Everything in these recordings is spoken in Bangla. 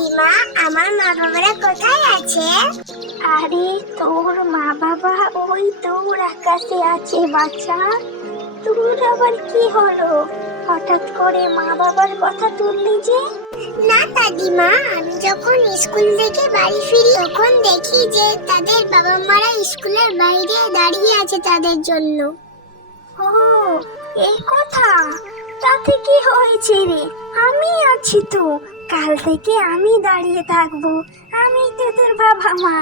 দাদিমা, আমার মা বাবারা কোথায় আছে? আরে তোর মা বাবা ওই তোর আকাশে আছে বাচ্চা। তোর আবার কি হলো? হঠাৎ করে মা বাবার কথা তুললি যে? না দাদিমা, আমি যখন স্কুল থেকে বাড়ি ফিরি তখন দেখি যে তাদের বাবা মারা স্কুলের বাইরে দাঁড়িয়ে আছে তাদের জন্য। ও, এই কথা। তাতে কি হয়েছে রে? আমি আছি তো। কাল থেকে আমি দাঁড়িয়ে থাকবো। আমি তো তোর বাবা মা।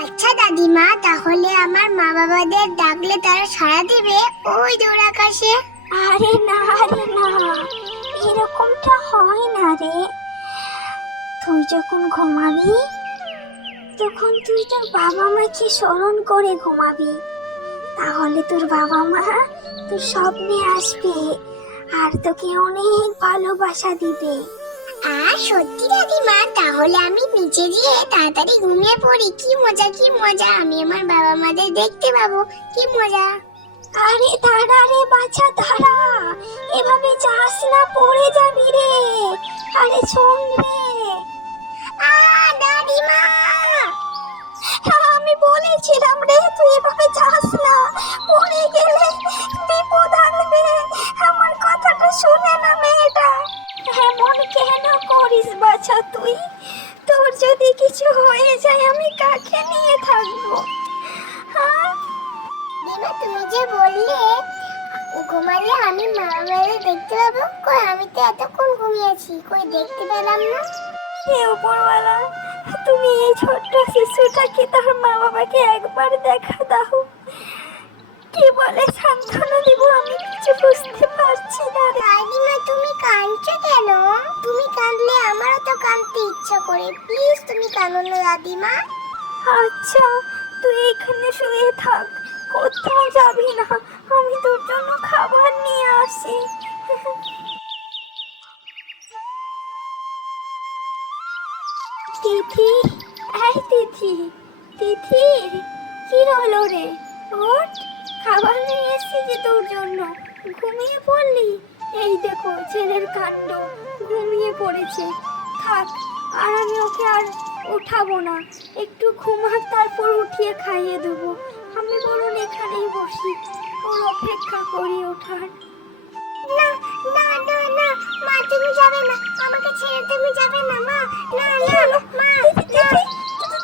আচ্ছা দাদিমা, তাহলে আমার মা বাবাদের ডাকলে তারা সাড়া দেবে ওই দূর আকাশে? আরে না রে না, এরকমটা হয় না রে। তুই যখন ঘুমাবি তখন তুই তোর বাবা মাকে স্মরণ করে ঘুমাবি। তাহলে তোর বাবা মা তোর স্বপ্নে আসবে আর তোকে অনেক ভালোবাসা দিবে। আর সত্যি দাদিমা, তাহলে আমি নিচে গিয়ে তাড়াতাড়ি ঘুমিয়ে পড়ি। কি মজা কি মজা, আমি আমার বাবা মাদের দেখতে পাবো, কি মজা। আরে দাঁড়া রে বাছা, দাঁড়া। এভাবে যাস না, পড়ে যাবি রে। আরে শোন রে। দাদিমা, আমি বলেছিলাম রে, তুই এভাবে যাস না। পড়ে গেলে বিপদ আসবে। আমার কথাটা শুনে না মেয়েটা। এমন কেন করিস বাছা তুই? তোর যদি কিছু হয়ে যায় আমি কাকে নিয়ে থাকবো? হ্যাঁ, দিমা, তুমি যে বললে ঘুমালে আমি মা বাবাদের দেখতে পাবো, কই আমি তো এতক্ষণ ঘুমিয়েছি, কই দেখতে পেলাম না। হে উপরওয়ালা, তুমি এই ছোট্ট শিশুটাকে তার মা বাবাকে একবার দেখা দাও। কি বলে সান্ত্বনা দিব আমি কিছু বুঝতে পারছি না রে। দাদিমা, তুমি কাঁদছো কেন? তুমি কাঁদলে আমারও তো কাঁদতে ইচ্ছা করে। প্লিজ তুমি কাঁদো না দাদিমা। আচ্ছা, তুই এখানে শুয়ে থাক, কোথাও যাবি না। আমি তোর জন্য খাবার নিয়ে আসি। তিথি, এই তিথি, তিথি, কি হলো রে? ওঠ, খাবার নিয়ে এসেছি যে তোর জন্য। ঘুমিয়ে পড়লি? এই দেখো ছেলের কাণ্ড, ঘুমিয়ে পড়েছে। থাক, আর আমি ওকে আর ওঠাবো না। একটু ঘুমাক, তারপর উঠিয়ে খাইয়ে দেবো। আমি বরং এখানেই বসি, ওর অপেক্ষা করি ওঠার। না না না না, মা তুমি যাবে না, আমাকে ছেড়ে তুমি যাবে না মা। না না মা, না।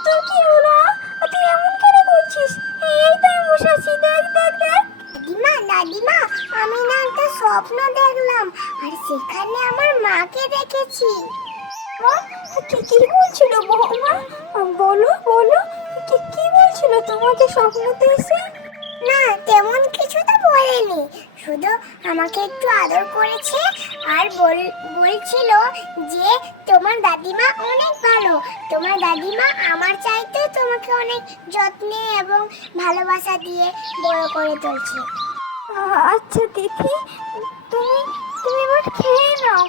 তোর কি হলো? তুই এমন কেন করছিস? এই তো আমি বসে আছি, দেখ দেখ দেখ। দাদিমা দাদিমা, আমি না একটা স্বপ্ন দেখলাম, আর সেখানে আমার মাকে দেখেছি। কি বলছিল বৌমা? বলো বলো, কি বলছিল তোমাকে স্বপ্নতে এসে? না, তেমন কিছু তো বলেনি, শুধু আমাকে একটু আদর করেছে আর বলছিল যে তোমার দাদিমা অনেক ভালো, তোমার দাদিমা আমার চাইতেও তোমাকে অনেক যত্নে এবং ভালোবাসা দিয়ে বড় করে তুলছে। আচ্ছা দিদি, তুমি তুমি এবার খেয়ে নাও,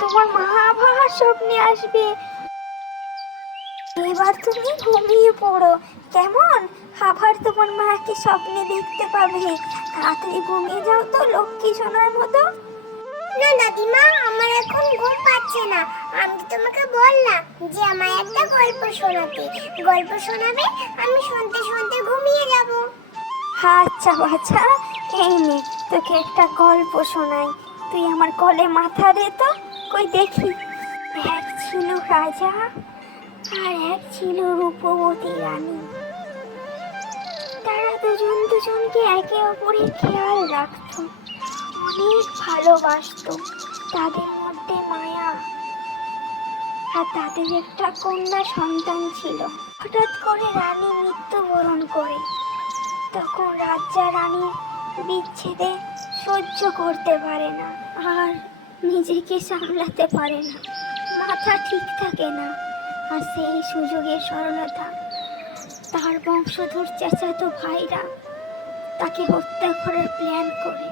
তোমার মা আবার স্বপ্নে আসবে। এবার তুমি ঘুমিয়ে পড়ো কেমন? আবার তোমার মাকে স্বপ্নে দেখতে পাবে। তাড়াতাড়ি ঘুমিয়ে যাও তো লক্ষ্মী সোনার মতো। না দাদিমা, আমার এখন ঘুম পাচ্ছে না। আমি তো তোমাকে বললাম যে আমার একটা গল্প শোনাতে, গল্প শোনাবে, আমি শুনতে শুনতে ঘুমিয়ে যাব। আচ্ছা বাছা, এই নে তোকে একটা গল্প শোনাই। তুই আমার কোলে মাথা দে তো, কই দেখি। এক ছিল রাজা আর এক ছিল রূপবতী রানী। তারা দুজন দুজনকে একে অপরের খেয়াল রাখতো, অনেক ভালোবাসতো। তাদের মধ্যে মায়া, আর তাদের একটা কন্যা সন্তান ছিল। হঠাৎ করে রানী মৃত্যুবরণ করে। তখন রাজা রানীর বিচ্ছেদে সহ্য করতে পারে না, আর নিজেকে সামলাতে পারে না, মাথা ঠিক থাকে না। আর সেই সুযোগের সরলতা তার বংশধর চাচাতো ভাইরা তাকে হত্যা করার প্ল্যান করে।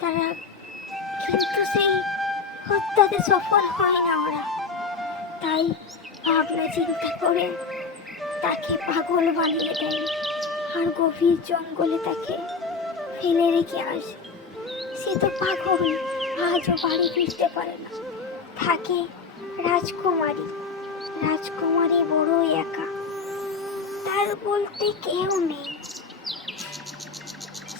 তারা কিন্তু সেই হত্যাতে সফল হয় না ওরা। তাই ভাবনা চিন্তা করে তাকে পাগল বানিয়ে দেয় আর গভীর জঙ্গলে তাকে ফেলে রেখে আসে। সে তো পাগল, আজও বাড়ি ফিরতে পারে না। থাকে রাজকুমারী, রাজকুমারী বড়ই একা, তার বলতে কেউ নেই।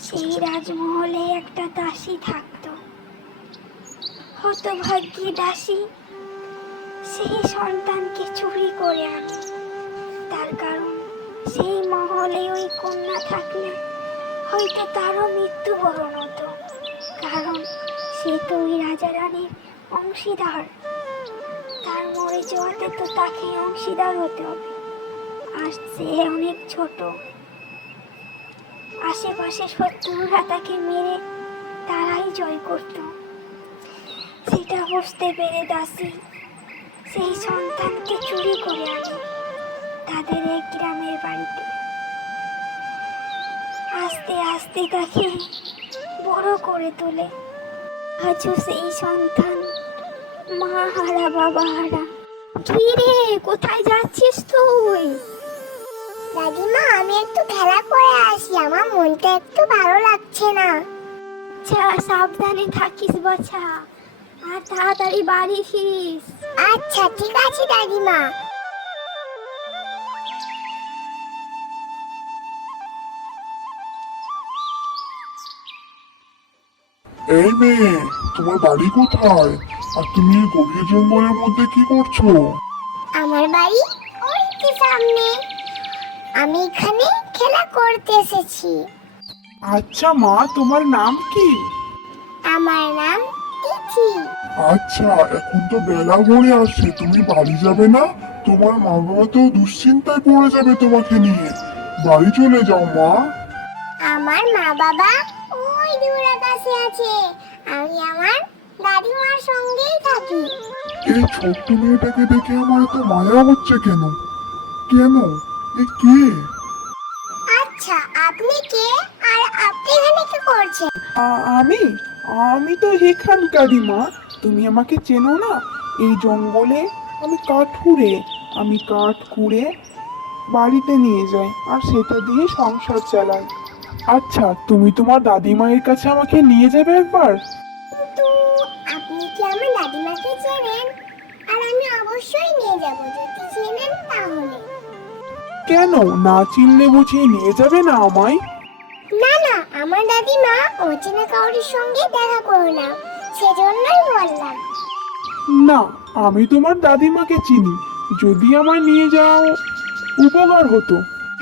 সেই রাজমহলে একটা দাসী থাকতো। হতভাগ্যী দাসী সেই সন্তানকে চুরি করে আনে। তার কারণ সেই মহলে ওই কন্যা থাকলে হয়তো তারও মৃত্যুবরণ হতো, কারণ সে তো ওই রাজা রানীর অংশীদার। তার মরে যাওয়াতে তো তাকে অংশীদার হতে হবে, আর সে অনেক ছোট। আশেপাশে শত্রুরা তাকে মেরে তারাই জয় করত। সেটা বুঝতে পেরে দাসী সেই সন্তানকে চুরি করে আনে তাদের এক গ্রামের বাড়িতে। আস্তে আস্তে তাকে বড় করে তোলে। আজও সেই সন্তান মা হারা বাবা হারা। কি রে, কোথায় যাচ্ছিস তুই? দাদিমা, আমি একটু খেলা করে আসি, আমার মনটা একটু ভালো লাগছে না। আচ্ছা, সাবধানে থাকিস বাছা, আর তাড়াতাড়ি বাড়ি ফিরিস। আচ্ছা ঠিক আছে দাদিমা। এই মেয়ে, তোমার বাড়ি কোথায়? আর তুমি এই গভীর জঙ্গলের মধ্যে কি করছো? আমার বাড়ি ওই তো সামনে, আমি এখানে খেলা করতে এসেছি। আচ্ছা মা, তোমার নাম কি? আমার নাম তিথি। আচ্ছা, এখন তো বেলা গড়ে আসছে, তুমি বাড়ি যাবে না? তোমার মা বাবা তো দুশ্চিন্তায় পড়ে যাবে তোমাকে নিয়ে। বাড়ি চলে যাও মা। আমার মা বাবা ওই দূর আকাশে আছে, আমি আমার দাদিমার সঙ্গেই থাকি। এই ছোট্ট মেয়েটাকে দেখে আমার এত মায়া হচ্ছে কেন? কেন? এ কে? আচ্ছা, আপনি কে আর আপনি এখানে কি করছেন? আমি আমি তো এখানকারই মা। তুমি আমাকে চেনো না? এই জঙ্গলে আমি কাঠ কুড়ে বাড়িতে নিয়ে যাই, আর সেটা দিয়ে সংসার চালাই। আচ্ছা, তুমি তোমার দাদিমায়ের কাছে আমাকে নিয়ে যাবে একবার? কিন্তু আপনি কি আমার দাদিমাকে চেনেন? আর আমি অবশ্যই নিয়ে যাব, যদি চেনেন তাহলে। কেন, না চিনলে বুঝি নিয়ে যাবে না আমায়? না না, আমার দাদিমা অচেনা কাউরির সঙ্গে দেখা করো না, সেজন্যই বললাম। না, আমি তোমার দাদিমাকে চিনি, যদি আমায় নিয়ে যাও উপকার হতো।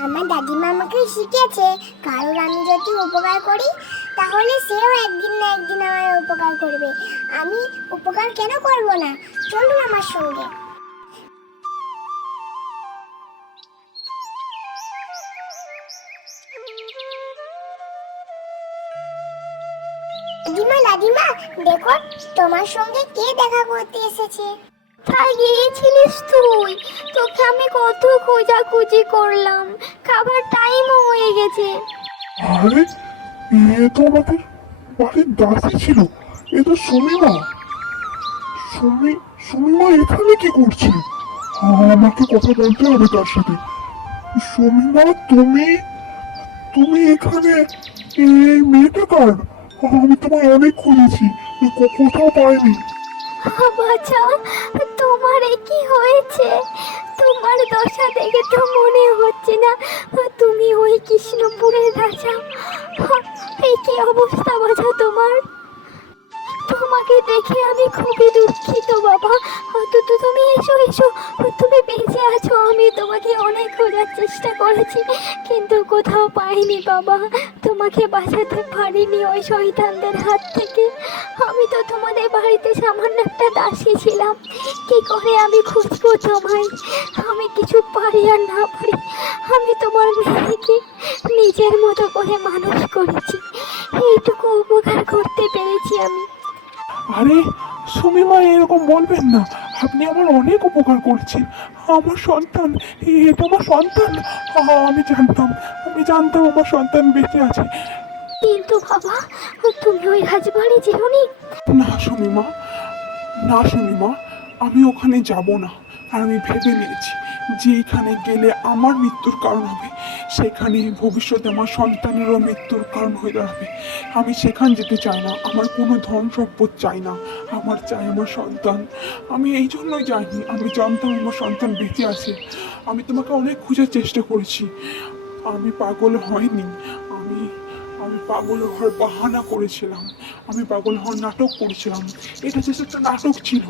আমার দাদিমা আমাকে শিখেছে, কারণ আমি যদি উপকার করি তাহলে সেও একদিন না একদিন আমার উপকার করবে। আমি উপকার কেন করব না? চলুন আমার সঙ্গে। দাদিমা দাদিমা, দেখো তোমার সঙ্গে কে দেখা করতে এসেছে। কোথায় গিয়েছিলিস তুই? তোকে আমি কত খোঁজাখুঁজি করলাম, খাবার টাইমও হয়ে গেছে। আরে, এ তো আমাদের বাড়ির দাসী ছিল। এ তো সুমিমা। সুমিমা এখানে কি করছে? আমাকে কথা বলতে হবে তার সাথে। সুমিমা, তুমি তুমি এখানে? এই মেয়েটা কার? আমি তোমায় অনেক খুঁজেছি, কোথাও পাইনি। বাছা, তোমার এ কি হয়েছে? তোমার দশা দেখে তো মনে হচ্ছে না তুমি ওই কৃষ্ণপুরের রাজা। এই কি অবস্থা বাছা তোমার? তোমাকে দেখে আমি খুবই দুঃখিত বাবা। অন্তত তুমি এসো এসো, তুমি বেঁচে আছো। আমি তোমাকে অনেক খোঁজার চেষ্টা করেছি, কিন্তু কোথাও পাইনি বাবা। তোমাকে বাঁচাতে পারিনি ওই শয়তানদের হাত থেকে। আমি তো তোমাদের বাড়িতে সামান্য একটা দাসী ছিলাম, কি করে আমি খুঁজবো তোমায়? আমি কিছু পারি আর না পারি, আমি তোমার মেয়েকে নিজের মতো করে মানুষ করেছি। এইটুকু উপকার করতে পেরেছি আমি। আরে সুমিমা, এরকম বলবেন না। আপনি আমার অনেক উপকার করছেন। আমার সন্তান, এটা আমার সন্তান। আমি জানতাম আমার সন্তান বেঁচে আছে। কিন্তু বাবা, তুমি ওই রাজবাড়ি যেওনি। না সুমিমা, আমি ওখানে যাব না। আর আমি ভেবে নিয়েছি যে এখানে গেলে আমার মৃত্যুর কারণ হবে। সেখানে ভবিষ্যতে আমার সন্তানেরও মৃত্যুর কারণ হয়ে দাঁড়াবে। আমি সেখানে যেতে চাই না, আমার কোনো ধন সম্পদ চাই না, আমার চাই আমার সন্তান। আমি এই জন্যই যাইনি, আমি জানতাম আমার সন্তান বেঁচে আছে। আমি তোমাকে অনেক খোঁজার চেষ্টা করেছি, আমি পাগল হয়নি। আমি আমি পাগল হওয়ার বাহানা করেছিলাম, আমি পাগল হওয়ার নাটক করেছিলাম। এটা just একটা নাটক ছিল।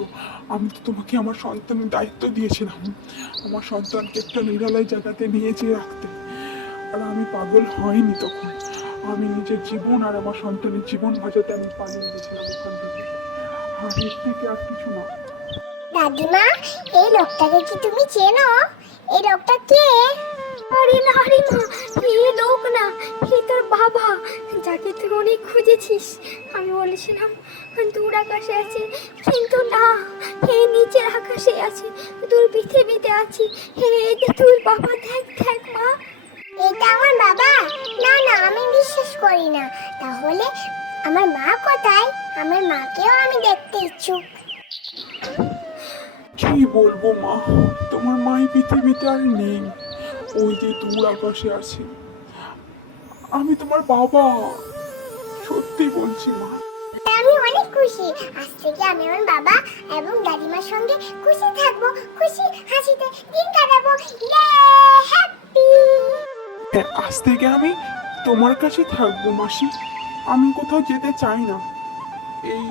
আমি তো তোমাকে আমার সন্তানের দায়িত্ব দিয়েছিলাম, আমার সন্তানকে একটা নিরালয় জায়গাতে নিয়ে যেয়ে রাখতে। আর আমি পাগল হয়নি তখন। আমি নিজের জীবন আর আমার সন্তানের জীবন বাঁচাতে আমি পালিয়ে গেছিলাম ওখান থেকে। আর এর থেকে আর কিছু না। দাদিমা, এই লোকটাকে কি তুমি চেনো? এই লোকটা কে? আরে না রে মা, এই লোক না, এই তোর বাবা, যাকে তুই অনেক খুঁজেছিস। আমি বলেছিলাম দূর আকাশে আছে, কিন্তু না, এই নিচের আকাশে আছে, তোর পৃথিবীতে আছে। এই যে তোর বাবা, দেখ দেখ মা। এটা আমার বাবা? না না, আমি বিশ্বাস করি না। তাহলে আমার মা কোথায়? আমার মাকেও আমি দেখতে ইচ্ছুক। কি বলবো মা, তোমার মাই পৃথিবীতে আর নেই, ওই যে দূর আকাশে আছে। আমি তোমার বাবা, সত্যি বলছি মা। আমি অনেক খুশি। আজ থেকে আমি আমার বাবা এবং দাদিমার সঙ্গে খুশি থাকবো, খুশি হাসিতে দিন কাটাবো। হ্যাপি। হ্যাঁ, আজ থেকে আমি তোমার কাছে থাকবো মাসি। আমি কোথাও যেতে চাই না। এই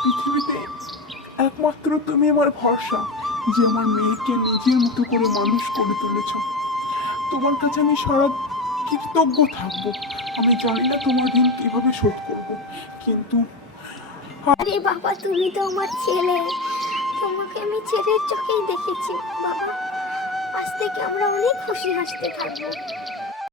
পৃথিবীতে একমাত্র তুমি আমার ভরসা, যে আমার মেয়েকে নিজের মতো করে মানুষ করে তুলেছ। তোমার কাছে আমি সারা কৃতজ্ঞ থাকবো। আমি জানি না তোমার ঋণ কিভাবে শোধ করব, কিন্তু আরে বাবা, তুমি তো আমার ছেলে, তোমাকে আমি ছেলের চোখেই দেখেছি বাবা। আজ থেকে আমরা অনেক খুশি হাসতে থাকবো।